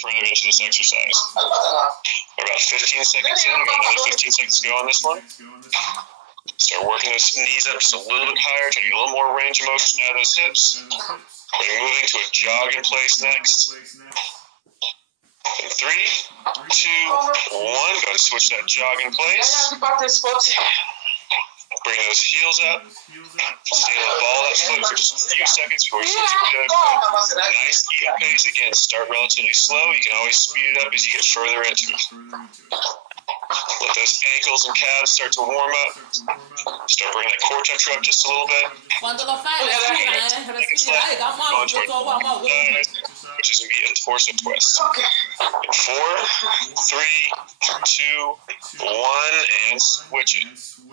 further into this exercise. We're about 15 seconds in. We've got another 15 seconds to go on this one. Start working those knees up just a little bit higher, trying to get a little more range of motion out of those hips. We're moving to a jog in place next. In 3, 2, 1. Go ahead and switch that jog in place. Bring those heels up. Stay on the ball of that foot for just a few seconds before you switch to the other foot. Nice even pace. Again, start relatively slow. You can always speed it up as you get further into it. Let those ankles and calves start to warm up. Start bringing that core temperature up just a little bit. Cuando lo fai, respira, which is going to be a torso twist. In 4, 3, 2, 1, and switch it.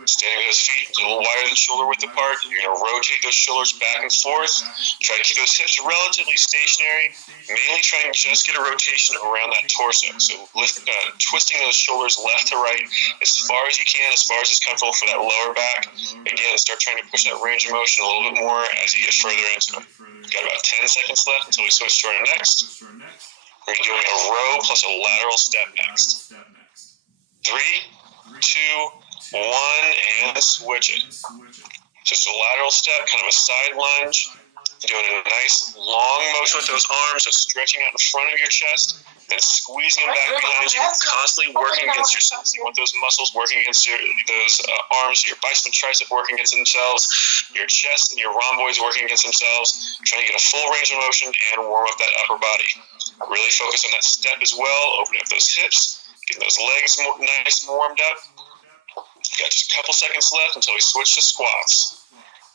Standing with those feet a little wider than shoulder width apart. You're going to rotate those shoulders back and forth. Try to keep those hips relatively stationary. Mainly try and just get a rotation around that torso. So twisting those shoulders left to right as far as you can, as far as it's comfortable for that lower back. Again, start trying to push that range of motion a little bit more as you get further into it. Got about 10 seconds left until we switch to our next. We're doing a row plus a lateral step next. 3, 2, 1, and switch it. Just a lateral step, kind of a side lunge. Doing a nice long motion with those arms, just stretching out in front of your chest, then squeezing them back behind you, constantly working against yourself. You want those muscles working against those arms, your bicep and tricep working against themselves, your chest and your rhomboids working against themselves, trying to get a full range of motion and warm up that upper body. Really focus on that step as well, opening up those hips, getting those legs nice and warmed up. Got just a couple seconds left until we switch to squats.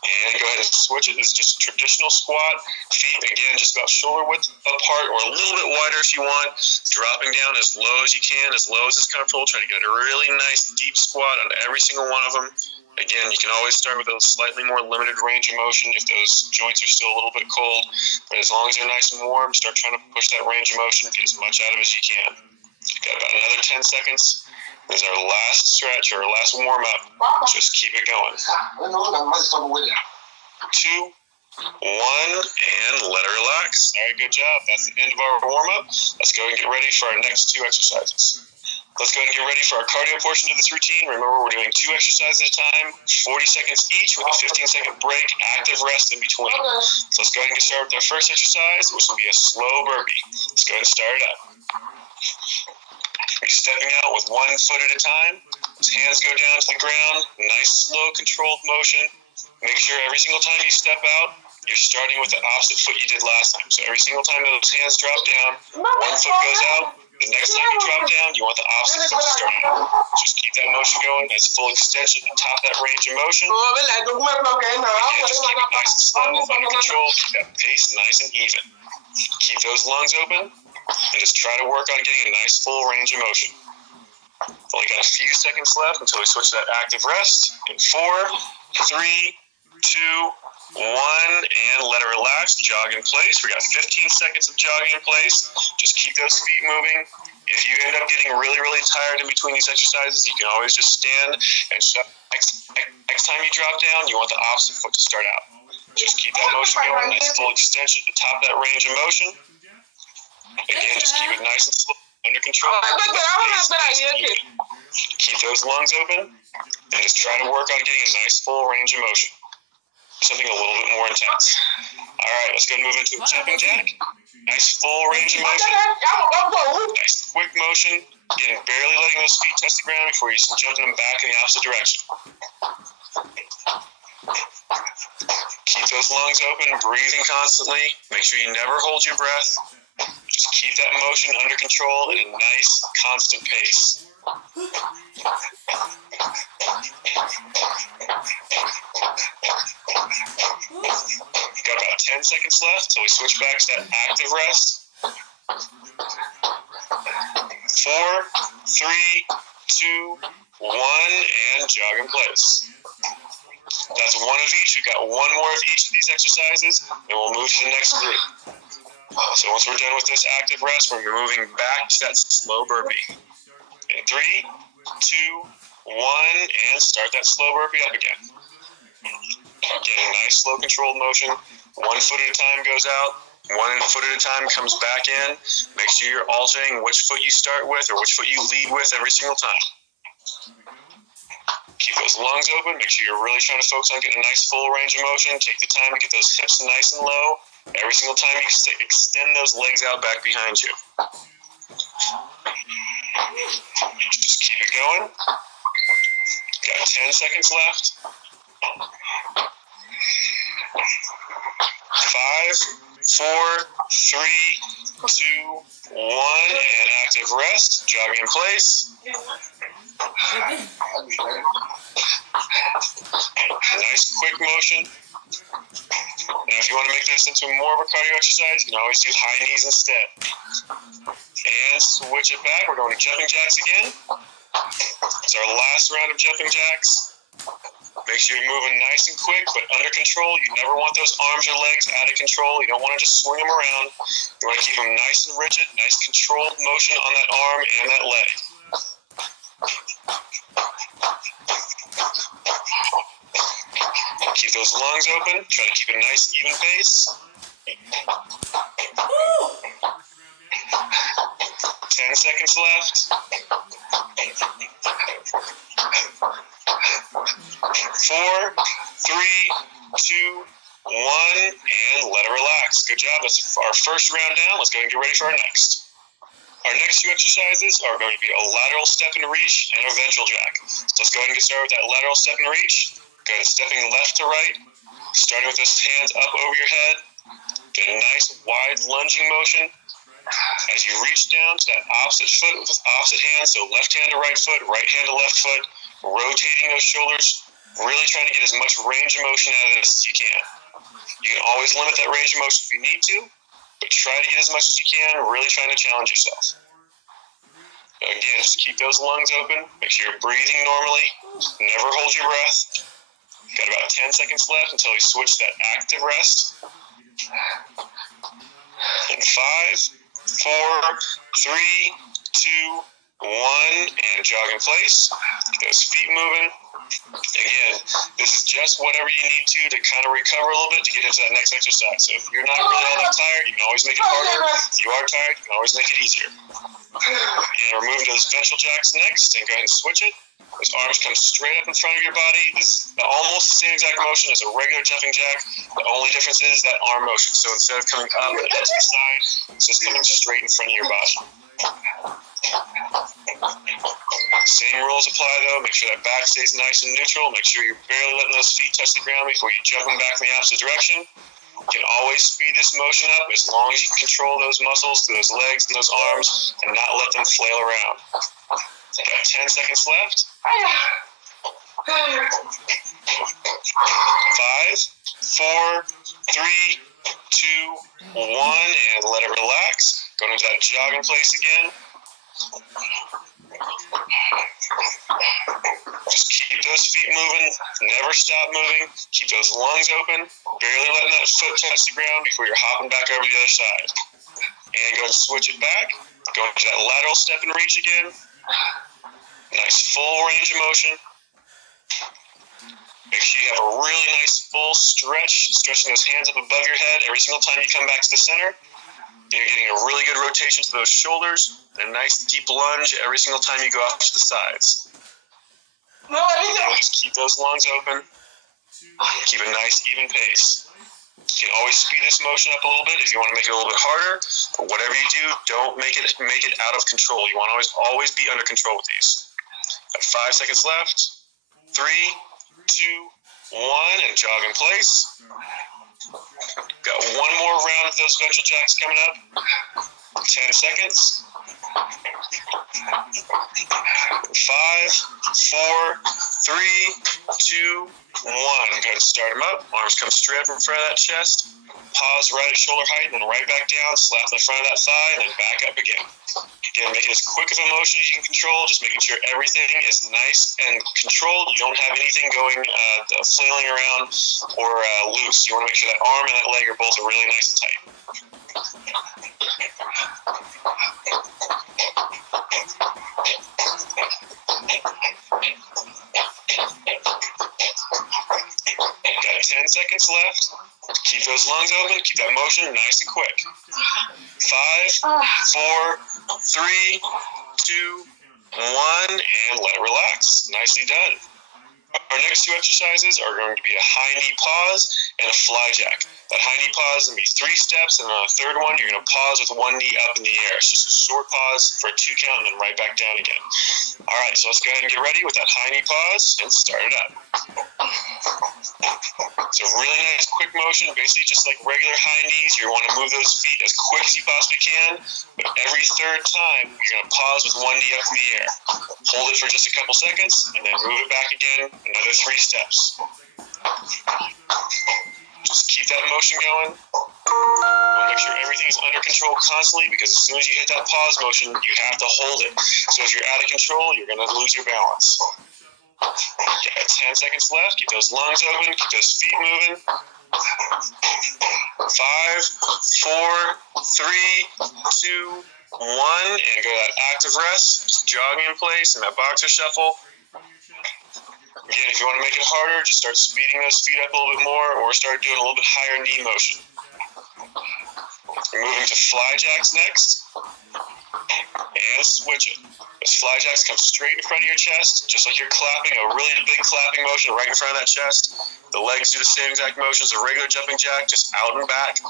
And go ahead and switch it. This is just a traditional squat. Feet, again, just about shoulder width apart or a little bit wider if you want. Dropping down as low as you can, as low as is comfortable. Try to get a really nice deep squat on every single one of them. Again, you can always start with a slightly more limited range of motion if those joints are still a little bit cold. But as long as they're nice and warm, start trying to push that range of motion, get as much out of it as you can. Got about another 10 seconds. This is our last stretch, or our last warm-up. Just keep it going. 2, 1, and let it relax. All right, good job. That's the end of our warm-up. Let's go and get ready for our next 2 exercises. Let's go and get ready for our cardio portion of this routine. Remember, we're doing 2 exercises at a time, 40 seconds each with a 15-second break, active rest in between. So let's go ahead and get started with our first exercise, which will be a slow burpee. Let's go ahead and start it up. Be stepping out with 1 foot at a time. His hands go down to the ground. Nice, slow, controlled motion. Make sure every single time you step out, you're starting with the opposite foot you did last time. So every single time those hands drop down, 1 foot goes out. The next time you drop down, you want the opposite foot to start out. Just keep that motion going. Nice full extension to top that range of motion. Again, just keep it nice and slow, under control. Keep that pace nice and even. Keep those lungs open. And just try to work on getting a nice full range of motion. Only got a few seconds left until we switch to that active rest. In 4, 3, 2, 1, and let it relax. Jog in place. We got 15 seconds of jogging in place. Just keep those feet moving. If you end up getting really, really tired in between these exercises, you can always just stand and next time you drop down, you want the opposite foot to start out. Just keep that motion going. Nice full extension to top that range of motion. Again, just keep it nice and slow, under control. Keep those lungs open, and just try to work on getting a nice full range of motion. Something a little bit more intense. All right, let's go move into a jumping jack. Nice full range of motion. Nice quick motion. Again, barely letting those feet touch the ground before you're jumping them back in the opposite direction. Keep those lungs open, breathing constantly. Make sure you never hold your breath. Just keep that motion under control at a nice, constant pace. Got about 10 seconds left until we switch back to that active rest. 4, 3, 2, 1, and jog in place. That's 1 of each. We've got 1 more of each of these exercises, and we'll move to the next group. So once we're done with this active rest, we're moving back to that slow burpee. In 3, 2, 1, and start that slow burpee up again. Getting nice, slow, controlled motion. 1 foot at a time goes out. One foot at a time comes back in. Make sure you're alternating which foot you start with or which foot you lead with every single time. Keep those lungs open. Make sure you're really trying to focus on getting a nice full range of motion. Take the time to get those hips nice and low. Every single time you extend those legs out back behind you. Just keep it going. Got 10 seconds left. 5, 4, 3, 2, 1, and active rest. Jogging in place. Nice quick motion. Now if you want to make this into more of a cardio exercise, you can always do high knees instead. And switch it back. We're going to jumping jacks again. It's our last round of jumping jacks. Make sure you're moving nice and quick, but under control. You never want those arms or legs out of control. You don't want to just swing them around. You want to keep them nice and rigid, nice controlled motion on that arm and that leg. Keep those lungs open. Try to keep a nice, even pace. 10 seconds left. 4, 3, 2, 1, and let it relax. Good job. That's our first round down. Let's go and get ready for our next. Our next two exercises are going to be a lateral step and reach and a ventral jack. So let's go ahead and get started with that lateral step and reach. Go ahead, stepping left to right, starting with those hands up over your head. Get a nice wide lunging motion. As you reach down to that opposite foot with opposite hand, so left hand to right foot, right hand to left foot, rotating those shoulders, really trying to get as much range of motion out of this as you can. You can always limit that range of motion if you need to, but try to get as much as you can, really trying to challenge yourself. Again, just keep those lungs open, make sure you're breathing normally, never hold your breath. Got about 10 seconds left until we switch that active rest. And 5, 4, 3, 2, 1, and jog in place. Get those feet moving. Again, this is just whatever you need to kind of recover a little bit to get into that next exercise. So if you're not really all that tired, you can always make it harder. If you are tired, you can always make it easier. And we're moving to those ventral jacks next, and go ahead and switch it. Those arms come straight up in front of your body. This is almost the same exact motion as a regular jumping jack. The only difference is that arm motion. So instead of coming up and to the side, it's just coming straight in front of your body. Same rules apply though. Make sure that back stays nice and neutral. Make sure you're barely letting those feet touch the ground before you jump them back in the opposite direction. You can always speed this motion up as long as you control those muscles, those legs and those arms, and not let them flail around. Got 10 seconds left. 5, 4, 3, 2, 1, and let it relax. Going into that jog in place again. Just keep those feet moving. Never stop moving. Keep those lungs open. Barely letting that foot touch the ground before you're hopping back over the other side. And go ahead and switch it back. Go into that lateral step and reach again. Nice full range of motion. Make sure you have a really nice full stretch, stretching those hands up above your head every single time you come back to the center. You're getting a really good rotation to those shoulders and a nice deep lunge every single time you go off to the sides. Just keep those lungs open. Keep a nice even pace. You can always speed this motion up a little bit if you want to make it a little bit harder. But whatever you do, don't make it out of control. You want to always be under control with these. Got 5 seconds left. 3, 2, 1, and jog in place. Got one more round of those ventral jacks coming up. 10 seconds. 5, 4, 3, 2, 1. Go ahead and start them up. Arms come straight up in front of that chest. Pause right at shoulder height, and then right back down. Slap in the front of that thigh, and then back up again. Again, make it as quick of a motion as you can control. Just making sure everything is nice and controlled. You don't have anything going flailing around or loose. You want to make sure that arm and that leg are both really nice and tight. Got 10 seconds left. 5, Keep those lungs open. Keep that motion nice and quick. 5, 4, 3, 2, 1, and let it relax. Nicely done. Our next two exercises are going to be a high knee pause and a fly jack. That high knee pause is going to be 3 steps, and on the third one, you're going to pause with one knee up in the air. It's just a short pause for a 2 count and then right back down again. All right, so let's go ahead and get ready with that high knee pause and start it up. It's a really nice quick motion, basically just like regular high knees. You want to move those feet as quick as you possibly can, but every third time, you're going to pause with one knee up in the air. Hold it for just a couple seconds, and then move it back again, another 3 steps. Just keep that motion going. We'll make sure everything is under control constantly, because as soon as you hit that pause motion, you have to hold it. So if you're out of control, you're going to lose your balance. Okay, 10 seconds left. Keep those lungs open. Keep those feet moving. 5, 4, 3, 2, 1, and go to that active rest. Just jogging in place in that boxer shuffle. Again, if you want to make it harder, just start speeding those feet up a little bit more, or start doing a little bit higher knee motion. We're moving to fly jacks next, and switch it. Those fly jacks come straight in front of your chest, just like you're clapping, a really big clapping motion right in front of that chest. The legs do the same exact motion as a regular jumping jack, just out and back.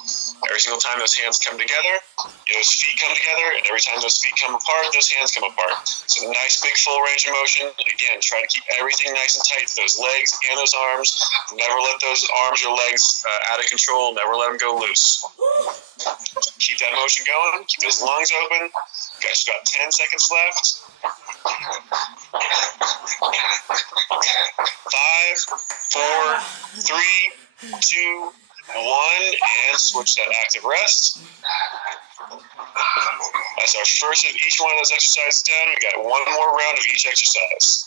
Every single time those hands come together, those feet come together, and every time those feet come apart, those hands come apart. So nice big full range of motion. Again, try to keep everything nice and tight, those legs and those arms. Never let those arms or legs out of control. Never let them go loose. Keep that motion going. Keep those lungs open. Got just about 10 seconds left. 5, 4, 3, 2, 1, and switch that active rest. That's our first of each one of those exercises done. We got one more round of each exercise.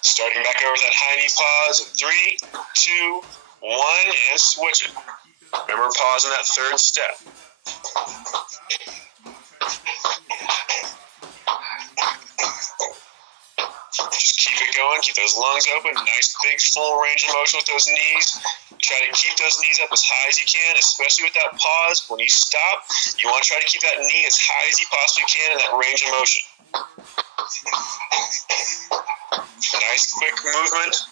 Starting back over that high knee pause in 3, 2, 1, and switch it. Remember, pause in that third step. Just keep it going. Keep those lungs open. Nice big full range of motion with those knees. Try to keep those knees up as high as you can, especially with that pause. When you stop, you want to try to keep that knee as high as you possibly can in that range of motion. Nice quick movement.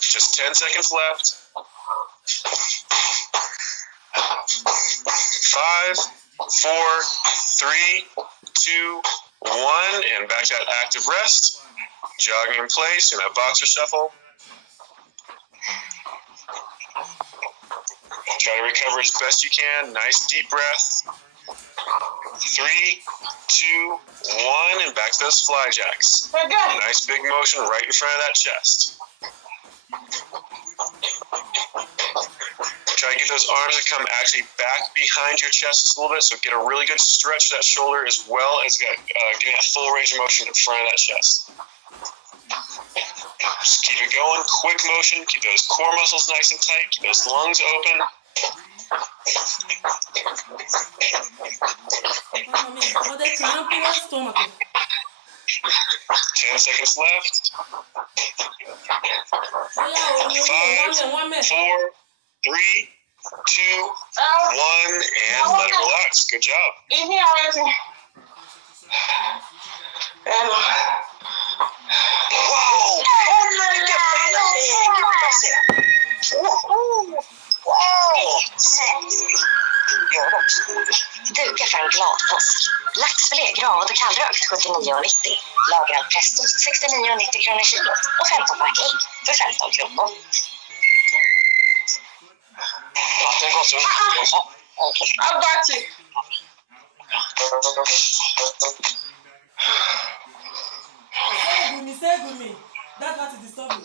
Just 10 seconds left. 5, 4, 3, 2, 1, and back to that active rest. Jogging in place in that boxer shuffle. Try to recover as best you can. Nice deep breath. 3, 2, 1, and back to those fly jacks. Nice big motion right in front of that chest. Try to get those arms to come actually back behind your chest just a little bit, so get a really good stretch to that shoulder as well as getting that full range of motion in front of that chest. Just keep it going, quick motion, keep those core muscles nice and tight, keep those lungs open. 10 seconds left. 5, 4, 3, 2, 1, and let it relax. Good job. Wow! Duka för en glad påsk. Laxfilé gravad och kallrökt 79,90. Lagrad prästost 69,90 kronor kilo. Och 15 pack ägg för 15 kronor. Vatten gott så. I've got you. Say to me. That's what it disturbs me.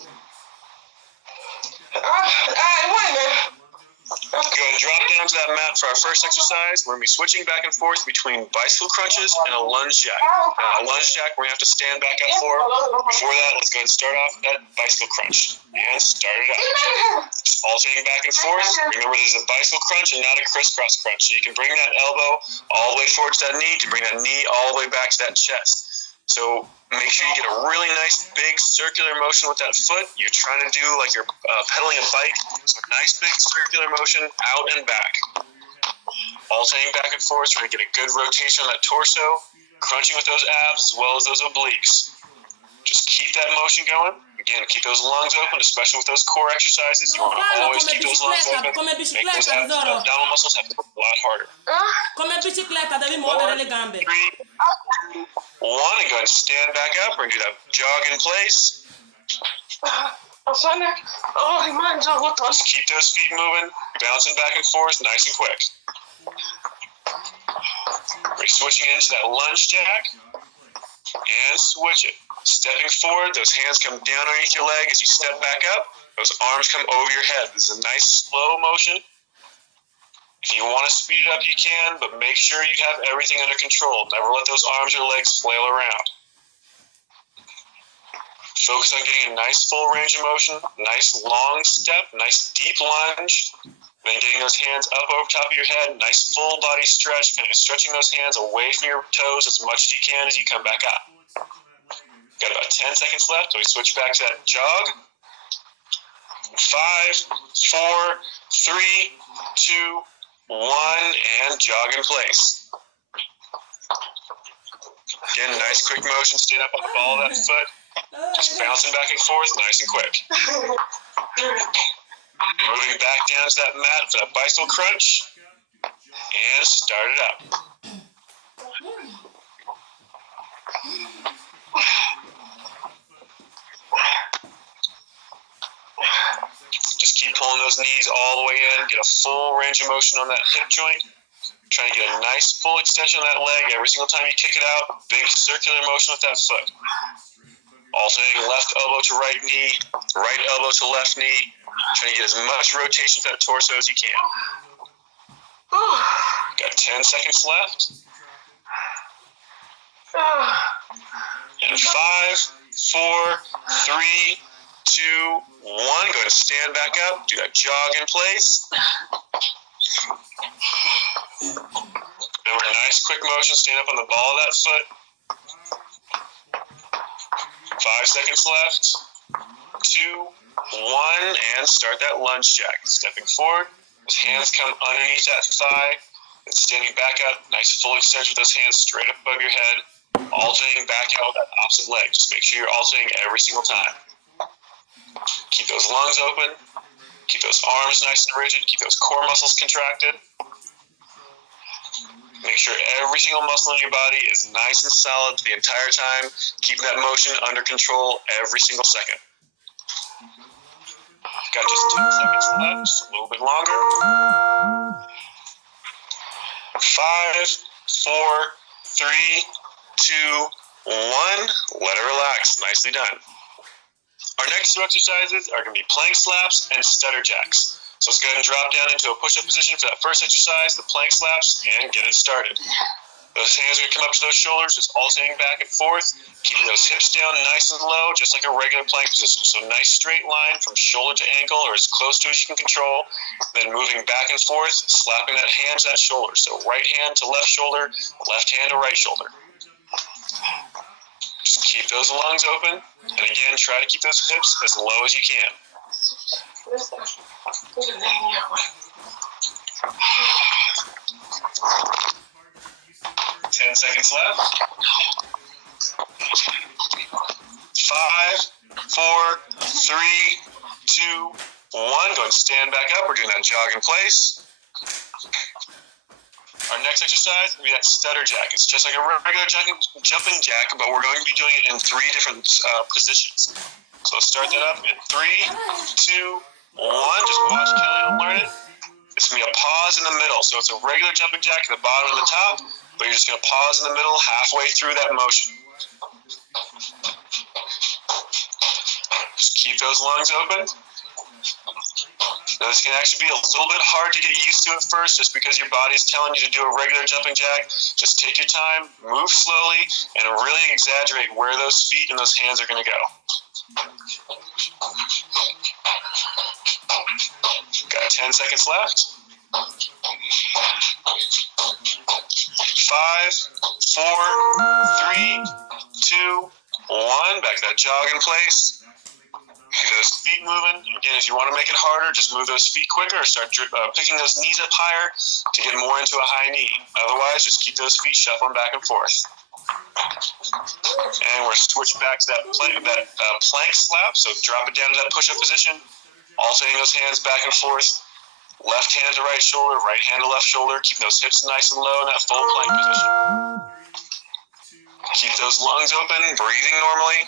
Go ahead and drop down to that mat for our first exercise. We're going to be switching back and forth between bicycle crunches and a lunge jack. Now, a lunge jack we're going to have to stand back up for. Before that, let's go ahead and start off that bicycle crunch. And start it up. Just alternating back and forth. Remember, this is a bicycle crunch and not a crisscross crunch. So you can bring that elbow all the way forward to that knee, to bring that knee all the way back to that chest. So make sure you get a really nice big circular motion with that foot. You're trying to do like you're pedaling a bike. So nice big circular motion out and back. Alternating back and forth, trying to get a good rotation on that torso, crunching with those abs as well as those obliques. Just keep that motion going. Again, keep those lungs open, especially with those core exercises. You want to always keep those lungs open. Make those abdominal muscles have to work a lot harder. Come bicicletta, devi muovere le gambe. 3, 2, 1, and go ahead and stand back up. We're going to do that jog in place. Just keep those feet moving, bouncing back and forth, nice and quick. We're switching into that lunge jack, and switch it. Stepping forward, those hands come down underneath your leg as you step back up. Those arms come over your head. This is a nice slow motion. If you want to speed it up, you can, but make sure you have everything under control. Never let those arms or legs flail around. Focus on getting a nice full range of motion, nice long step, nice deep lunge, then getting those hands up over top of your head, nice full body stretch, kind of stretching those hands away from your toes as much as you can as you come back up. Got about 10 seconds left, so we switch back to that jog. 5, 4, 3, 2, 1, and jog in place. Again, nice quick motion, stand up on the ball of that foot. Just bouncing back and forth, nice and quick. Moving back down to that mat for that bicycle crunch. And start it up. Just keep pulling those knees all the way in. Get a full range of motion on that hip joint. Trying to get a nice full extension on that leg every single time you kick it out. Big circular motion with that foot. Alternating left elbow to right knee, right elbow to left knee. Trying to get as much rotation to that torso as you can. Got 10 seconds left. And 5, 4, 3, 2, 1. Go ahead and stand back up. Do that jog in place. Remember, a nice quick motion. Stand up on the ball of that foot. 5 seconds left. 2, 1, and start that lunge jack. Stepping forward. Those hands come underneath that thigh. And standing back up. Nice full extension with those hands straight up above your head. Alternating back out that opposite leg. Just make sure you're alternating every single time. Keep those lungs open. Keep those arms nice and rigid. Keep those core muscles contracted. Make sure every single muscle in your body is nice and solid the entire time. Keeping that motion under control every single second. Got just 10 seconds left. Just a little bit longer. 5, 4, 3, 2, 1. Let it relax. Nicely done. Our next two exercises are going to be plank slaps and stutter jacks. So let's go ahead and drop down into a push-up position for that first exercise, the plank slaps, and get it started. Those hands are going to come up to those shoulders, just alternating back and forth, keeping those hips down nice and low, just like a regular plank position. So nice straight line from shoulder to ankle, or as close to as you can control. Then moving back and forth, slapping that hand to that shoulder. So right hand to left shoulder, left hand to right shoulder. Just keep those lungs open, and again, try to keep those hips as low as you can. 10 seconds left. 5, 4, 3, 2, 1. Go ahead and stand back up. We're doing that jog in place. Our next exercise will be that stutter jack. It's just like a regular jumping jack, but we're going to be doing it in 3 different positions. So let's start that up in 3, 2, 1. Just watch Kelly and learn it. It's going to be a pause in the middle. So it's a regular jumping jack at the bottom and the top, but you're just going to pause in the middle halfway through that motion. Just keep those lungs open. Now this can actually be a little bit hard to get used to at first just because your body's telling you to do a regular jumping jack. Just take your time, move slowly, and really exaggerate where those feet and those hands are going to go. Got 10 seconds left. 5, 4, 3, 2, that jog in place. Keep those feet moving. Again, if you want to make it harder, just move those feet quicker or start picking those knees up higher to get more into a high knee. Otherwise, just keep those feet shuffling back and forth. And we're switched back to that plank slap. So drop it down to that push-up position. Alternating those hands back and forth. Left hand to right shoulder, right hand to left shoulder. Keep those hips nice and low in that full plank position. Keep those lungs open, breathing normally.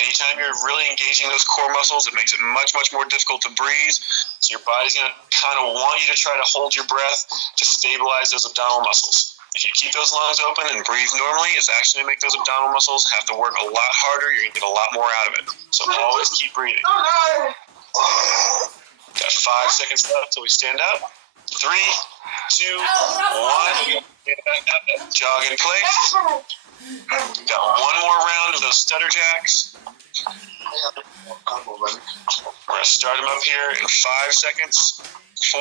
Anytime you're really engaging those core muscles, it makes it much, much more difficult to breathe. So your body's going to kind of want you to try to hold your breath to stabilize those abdominal muscles. If you keep those lungs open and breathe normally, it's actually going to make those abdominal muscles have to work a lot harder. You're going to get a lot more out of it. So always keep breathing. Got 5 seconds left till we stand up. 3, 2, 1. Jog in place. Got one more round of those stutter jacks. We're going to start them up here in 5 seconds. 4,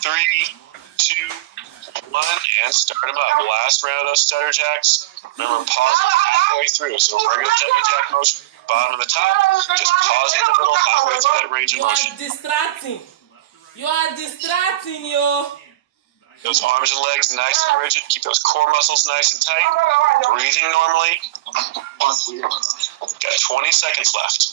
3, 2, 1, and start them up. Last round of those stutter jacks. Remember, pausing halfway through. So regular jumping jack motion, bottom to the top. Just pausing in the middle, halfway through that range of motion. You are distracting, yo. Those arms and legs nice and rigid. Keep those core muscles nice and tight. Breathing normally. Got 20 seconds left.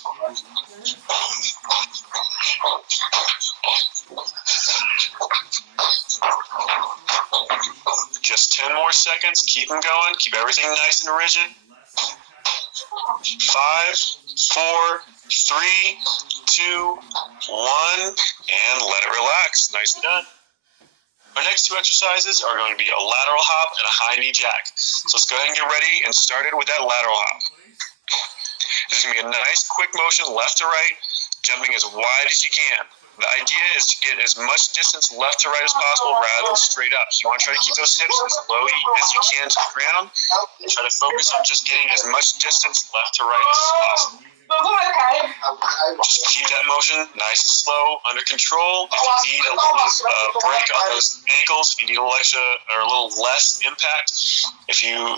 Just 10 more seconds. Keep them going. Keep everything nice and rigid. 5, 4, 3, 2, 1, and let it relax. Nicely done. Our next 2 exercises are going to be a lateral hop and a high knee jack. So let's go ahead and get ready and start it with that lateral hop. This is going to be a nice quick motion left to right, jumping as wide as you can. The idea is to get as much distance left to right as possible rather than straight up. So you want to try to keep those hips as low as you can to the ground and try to focus on just getting as much distance left to right as possible. Just keep that motion nice and slow, under control. If you need a little break on those ankles, if you need a little extra or a little less impact,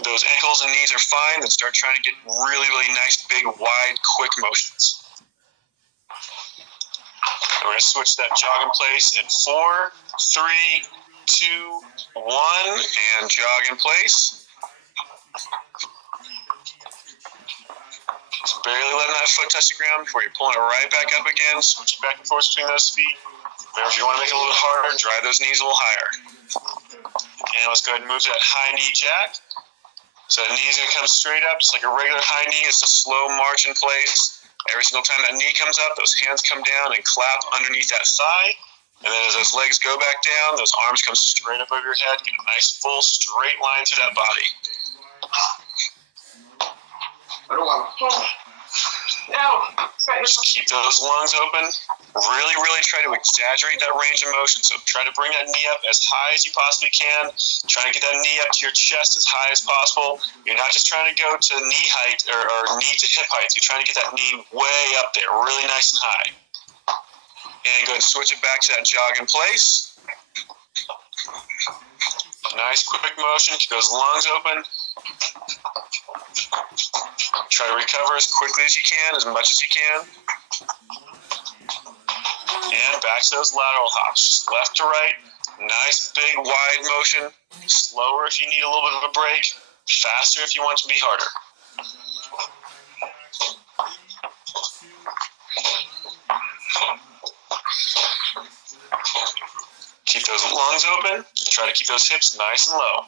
those ankles and knees are fine, then start trying to get really, really nice, big, wide, quick motions. And we're going to switch that jog in place in 4, 3, 2, 1, and jog in place. Just barely letting that foot touch the ground before you're pulling it right back up again. Switch back and forth between those feet. Remember, if you want to make it a little bit harder, drive those knees a little higher. And let's go ahead and move to that high knee jack. So that knee's going to come straight up, just like a regular high knee. It's a slow march in place. Every single time that knee comes up, those hands come down and clap underneath that thigh. And then as those legs go back down, those arms come straight up over your head. Get a nice, full, straight line through that body. Just keep those lungs open. Really, really try to exaggerate that range of motion. So try to bring that knee up as high as you possibly can. Try to get that knee up to your chest as high as possible. You're not just trying to go to knee height or knee to hip height. You're trying to get that knee way up there, really nice and high. And go ahead and switch it back to that jog in place. Nice, quick motion. Keep those lungs open. Try to recover as quickly as you can, as much as you can. And back to those lateral hops. Left to right. Nice, big, wide motion. Slower if you need a little bit of a break. Faster if you want it to be harder. Keep those lungs open. Try to keep those hips nice and low.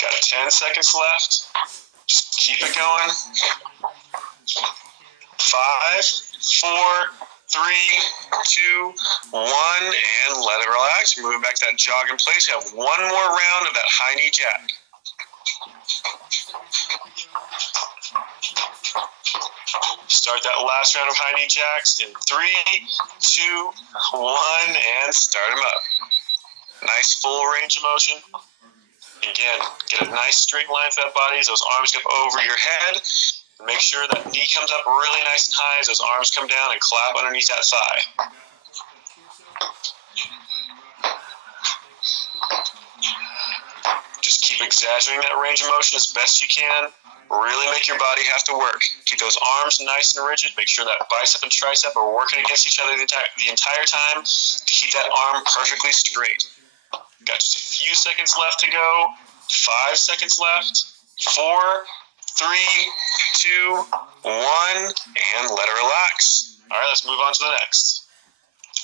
Got 10 seconds left. Just keep it going. 5, 4, 3, 2, 1, and let it relax. Moving back to that jog in place. You have one more round of that high knee jack. Start that last round of high knee jacks in 3, 2, 1, and start them up. Nice full range of motion. Again, get a nice straight line for that body as those arms come over your head. Make sure that knee comes up really nice and high as those arms come down and clap underneath that thigh. Just keep exaggerating that range of motion as best you can. Really make your body have to work. Keep those arms nice and rigid. Make sure that bicep and tricep are working against each other the entire time to keep that arm perfectly straight. Got just a few seconds left to go. 5 seconds left. 4, 3, 2, 1, and let it relax. All right, let's move on to the next.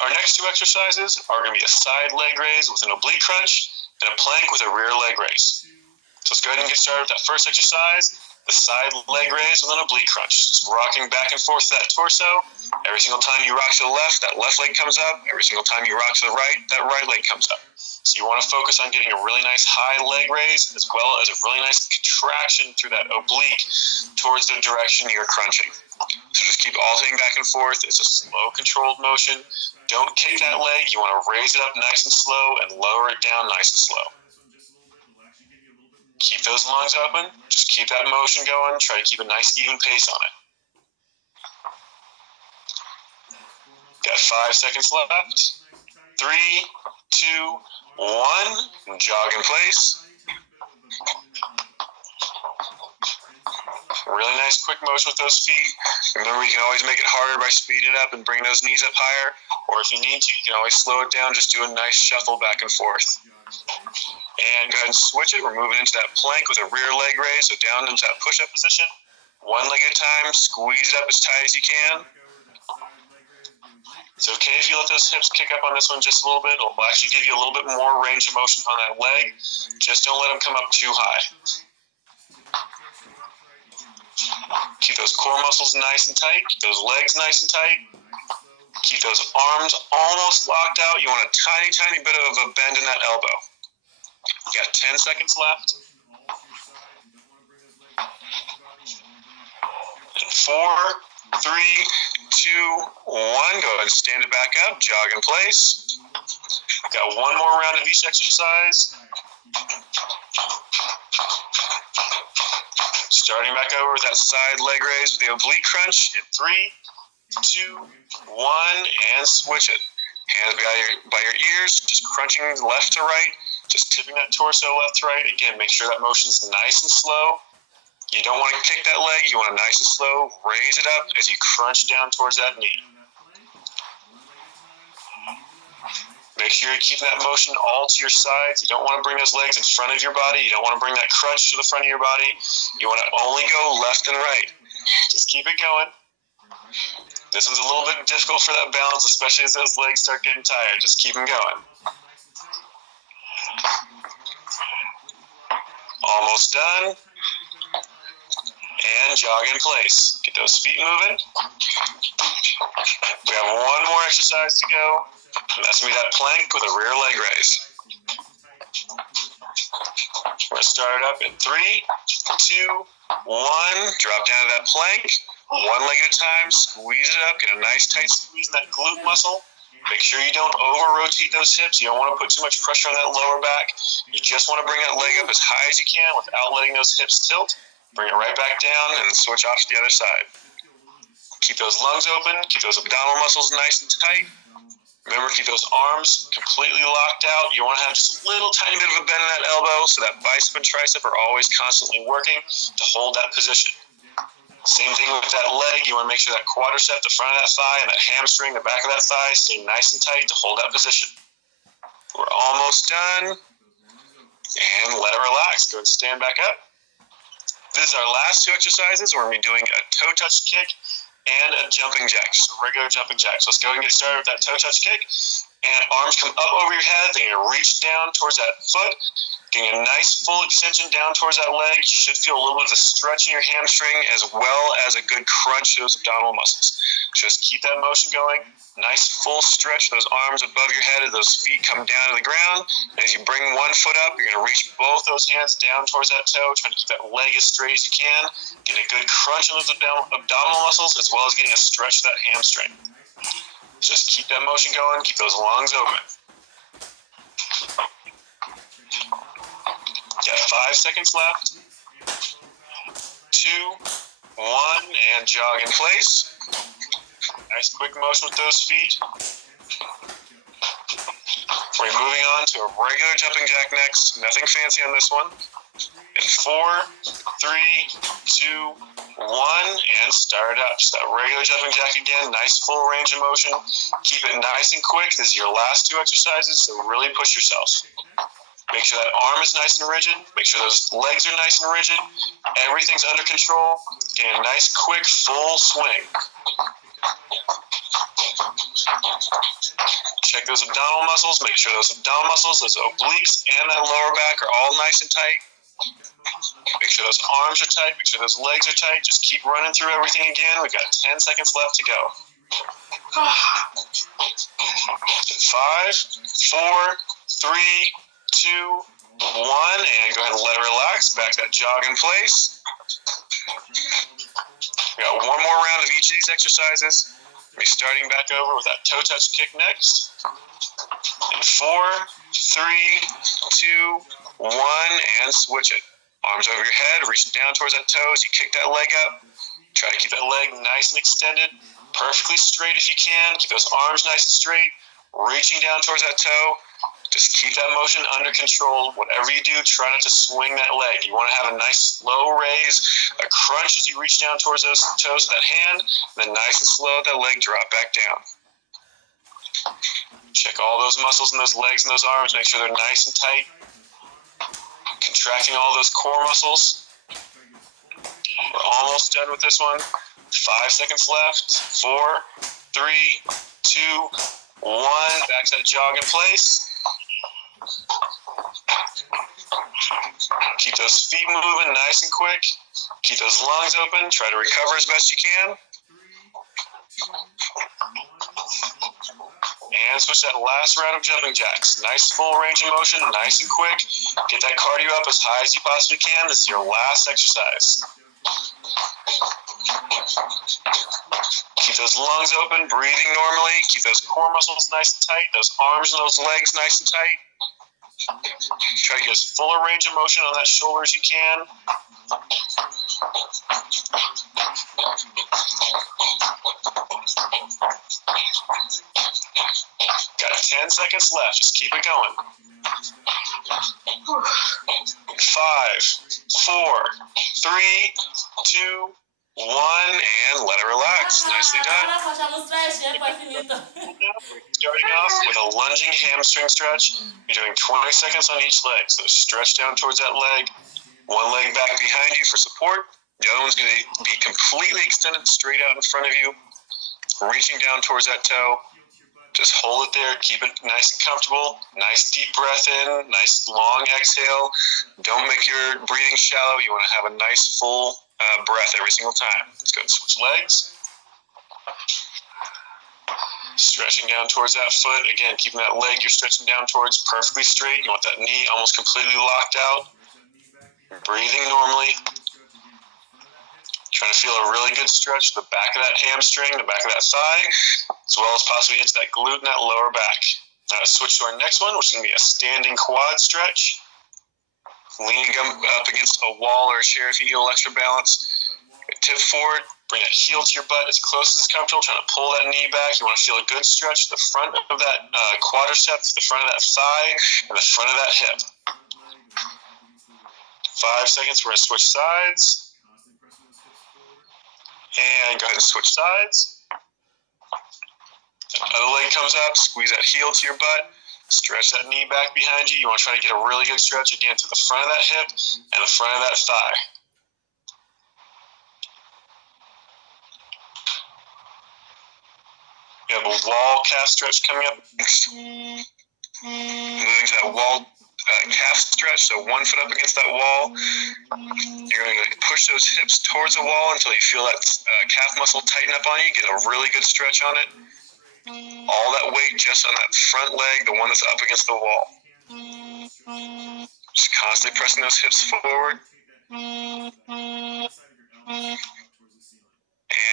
Our next 2 exercises are going to be a side leg raise with an oblique crunch and a plank with a rear leg raise. So let's go ahead and get started with that first exercise, the side leg raise with an oblique crunch. Just rocking back and forth that torso. Every single time you rock to the left, that left leg comes up. Every single time you rock to the right, that right leg comes up. So you want to focus on getting a really nice high leg raise as well as a really nice contraction through that oblique towards the direction you're crunching. So just keep alternating back and forth. It's a slow, controlled motion. Don't kick that leg. You want to raise it up nice and slow and lower it down nice and slow. Keep those lungs open. Just keep that motion going. Try to keep a nice, even pace on it. Got 5 seconds left. 3, 2, 1. Jog in place. Really nice, quick motion with those feet. Remember, you can always make it harder by speeding it up and bringing those knees up higher. Or if you need to, you can always slow it down. Just do a nice shuffle back and forth. And go ahead and switch it. We're moving into that plank with a rear leg raise. So down into that push-up position. 1 leg at a time. Squeeze it up as tight as you can. It's okay if you let those hips kick up on this one just a little bit. It'll actually give you a little bit more range of motion on that leg. Just don't let them come up too high. Keep those core muscles nice and tight. Keep those legs nice and tight. Keep those arms almost locked out. You want a tiny, tiny bit of a bend in that elbow. You got 10 seconds left. And 4, 3, 2, 1. Go ahead and stand it back up. Jog in place. Got 1 more round of each exercise. Starting back over with that side leg raise with the oblique crunch in 3, 2, 1, and switch it. Hands by your ears, just crunching left to right, just tipping that torso left to right. Again, make sure that motion's nice and slow. You don't want to kick that leg. You want to nice and slow. Raise it up as you crunch down towards that knee. Make sure you're keeping that motion all to your sides. You don't want to bring those legs in front of your body. You don't want to bring that crunch to the front of your body. You want to only go left and right. Just keep it going. This is a little bit difficult for that balance, especially as those legs start getting tired. Just keep them going. Almost done. And jog in place. Get those feet moving. We have 1 more exercise to go. And that's going to be that plank with a rear leg raise. We're going to start it up in 3, 2, 1. Drop down to that plank. 1 leg at a time. Squeeze it up. Get a nice tight squeeze in that glute muscle. Make sure you don't over-rotate those hips. You don't want to put too much pressure on that lower back. You just want to bring that leg up as high as you can without letting those hips tilt. Bring it right back down and switch off to the other side. Keep those lungs open. Keep those abdominal muscles nice and tight. Remember, keep those arms completely locked out. You want to have just a little tiny bit of a bend in that elbow so that bicep and tricep are always constantly working to hold that position. Same thing with that leg. You want to make sure that quadricep, the front of that thigh, and that hamstring, the back of that thigh, stay nice and tight to hold that position. We're almost done. And let it relax. Go ahead and stand back up. This is our last 2 exercises. We're going to be doing a toe touch kick and a jumping jack, just a regular jumping jack. So let's go ahead and get started with that toe touch kick. And arms come up over your head. Then you're going to reach down towards that foot. Getting a nice full extension down towards that leg. You should feel a little bit of a stretch in your hamstring as well as a good crunch to those abdominal muscles. Just keep that motion going. Nice full stretch, those arms above your head as those feet come down to the ground. And as you bring 1 foot up, you're going to reach both those hands down towards that toe, trying to keep that leg as straight as you can. Getting a good crunch on those abdominal muscles as well as getting a stretch to that hamstring. Just keep that motion going. Keep those lungs open. Got 5 seconds left. 2, 1, and jog in place. Nice quick motion with those feet. We're moving on to a regular jumping jack next. Nothing fancy on this one. In 4, 3, 2, 1, and start up. Just that regular jumping jack again. Nice full range of motion. Keep it nice and quick. This is your last 2 exercises, so really push yourself. Make sure that arm is nice and rigid. Make sure those legs are nice and rigid. Everything's under control. Get a nice, quick, full swing. Check those abdominal muscles. Make sure those abdominal muscles, those obliques, and that lower back are all nice and tight. Make sure those arms are tight. Make sure those legs are tight. Just keep running through everything again. We've got 10 seconds left to go. 5, 4, 3, 2, 1, and go ahead and let it relax. Back to that jog in place. We got one more round of each of these exercises. We'll be starting back over with that toe touch kick next. In 4, 3, 2, 1, and switch it. Arms over your head, reaching down towards that toe as you kick that leg up. Try to keep that leg nice and extended, perfectly straight if you can. Keep those arms nice and straight, reaching down towards that toe. Just keep that motion under control. Whatever you do, try not to swing that leg. You want to have a nice slow raise, a crunch as you reach down towards those toes, that hand, and then nice and slow, that leg drop back down. Check all those muscles in those legs and those arms. Make sure they're nice and tight. Contracting all those core muscles. We're almost done with this one. 5 seconds left. 4, 3, 2, 1. Back to that jog in place. Keep those feet moving nice and quick. Keep those lungs open. Try to recover as best you can. And switch that last round of jumping jacks. Nice full range of motion, nice and quick. Get that cardio up as high as you possibly can. This is your last exercise. Keep those lungs open, breathing normally. Keep those core muscles nice and tight. Those arms and those legs nice and tight. Try to get as full a range of motion on that shoulder as you can. Got 10 seconds left. Just keep it going. 5, 4, 3, 2, 1, and let it relax. Nicely done. Starting off with a lunging hamstring stretch. You're doing 20 seconds on each leg. So stretch down towards that leg. One leg back behind you for support. The other one's going to be completely extended straight out in front of you. Reaching down towards that toe. Just hold it there. Keep it nice and comfortable. Nice deep breath in. Nice long exhale. Don't make your breathing shallow. You want to have a nice full breath every single time. Let's go and switch legs. Stretching down towards that foot. Again, keeping that leg you're stretching down towards perfectly straight. You want that knee almost completely locked out. Breathing normally. Trying to feel a really good stretch to the back of that hamstring, the back of that thigh, as well as possibly into that glute and that lower back. Now to switch to our next one, which is going to be a standing quad stretch. Leaning up against a wall or a chair if you need a little extra balance. Tip forward, bring that heel to your butt as close as comfortable, trying to pull that knee back. You want to feel a good stretch to the front of that quadriceps, the front of that thigh, and the front of that hip. 5 seconds, we're going to switch sides. And go ahead and switch sides. Other leg comes up, squeeze that heel to your butt, stretch that knee back behind you. You want to try to get a really good stretch again to the front of that hip and the front of that thigh. You have a wall calf stretch coming up next. Moving to that wall calf stretch, so 1 foot up against that wall. You're going to push those hips towards the wall until you feel that calf muscle tighten up on you. Get a really good stretch on it. All that weight just on that front leg, the one that's up against the wall. Just constantly pressing those hips forward. And go ahead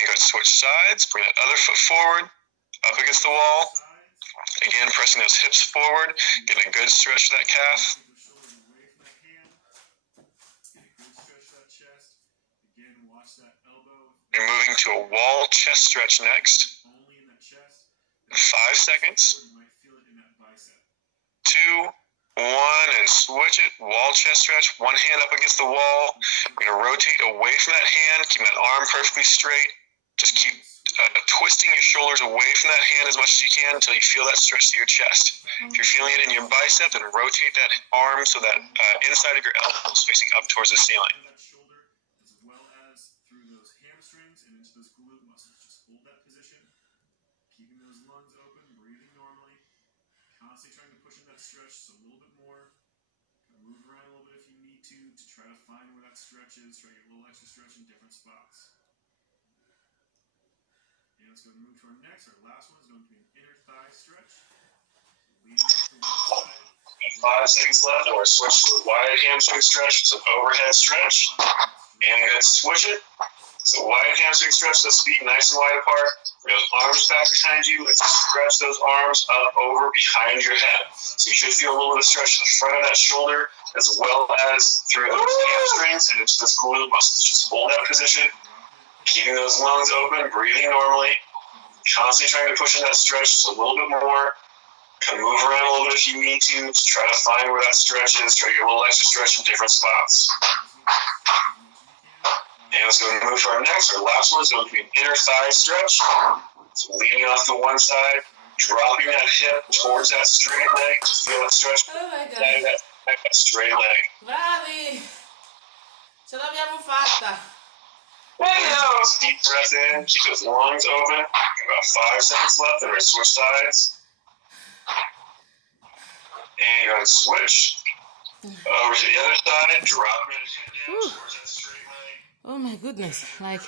and switch sides. Bring that other foot forward, up against the wall. Again, pressing those hips forward, getting a good stretch to that calf. You're moving to a wall chest stretch next. 5 seconds. 2, 1, and switch it. Wall chest stretch. One hand up against the wall. You're going to rotate away from that hand. Keep that arm perfectly straight. Just keep twisting your shoulders away from that hand as much as you can until you feel that stretch to your chest. If you're feeling it in your bicep, then rotate that arm so that inside of your elbow is facing up towards the ceiling. As well as through those hamstrings and into those glute muscles. Just hold that position, keeping those lungs open, breathing normally, constantly trying to push in that stretch just a little bit more. Kind of move around a little bit if you need to try to find where that stretch is. Try to get a little extra stretch in different spots. And let's go and move to our next. Our last one is going to be an inner thigh stretch. Lean to one side. 5 seconds left, or switch to a wide hamstring stretch. It's an overhead stretch. And you're going to switch it. So wide hamstring stretch, those feet nice and wide apart. Bring those arms back behind you. Let's stretch those arms up over behind your head. So you should feel a little bit of stretch to the front of that shoulder as well as through those hamstrings and into those glute muscles. Just hold that position, keeping those lungs open, breathing normally, constantly trying to push in that stretch just a little bit more. Kind of move around a little bit if you need to try to find where that stretch is. Try to get a little extra stretch in different spots. And let's go and move to our next. Our last one is going to be an inner thigh stretch. So leaning off the one side, dropping that hip towards that straight leg to feel that stretch. Oh my God. That straight leg. Bravi! Ce l'abbiamo fatta. Deep breath in, keep those lungs open. About 5 seconds left, and we're going to switch sides. And you're going to switch over to the other side, dropping it down towards that straight leg. Oh my goodness, like